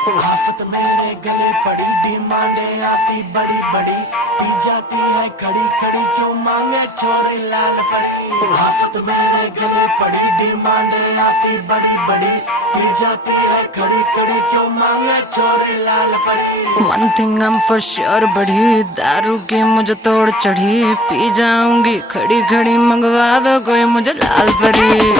आफत मेरे गले पड़ी, डिमांडे आती बड़ी बड़ी, पी जाती है खड़ी खड़ी, क्यों मांगे छोरे लाल परी। आफत मेरे गले पड़ी, डिमांडे आती बड़ी बड़ी, पी जाती है खड़ी खड़ी, क्यों मांगे छोरे लाल परी। One thing I'm for sure बढ़ी, दारू की मुझे तोड़ चढ़ी, पी जाऊंगी खड़ी खड़ी, मंगवा दो कोई मुझे लाल परी।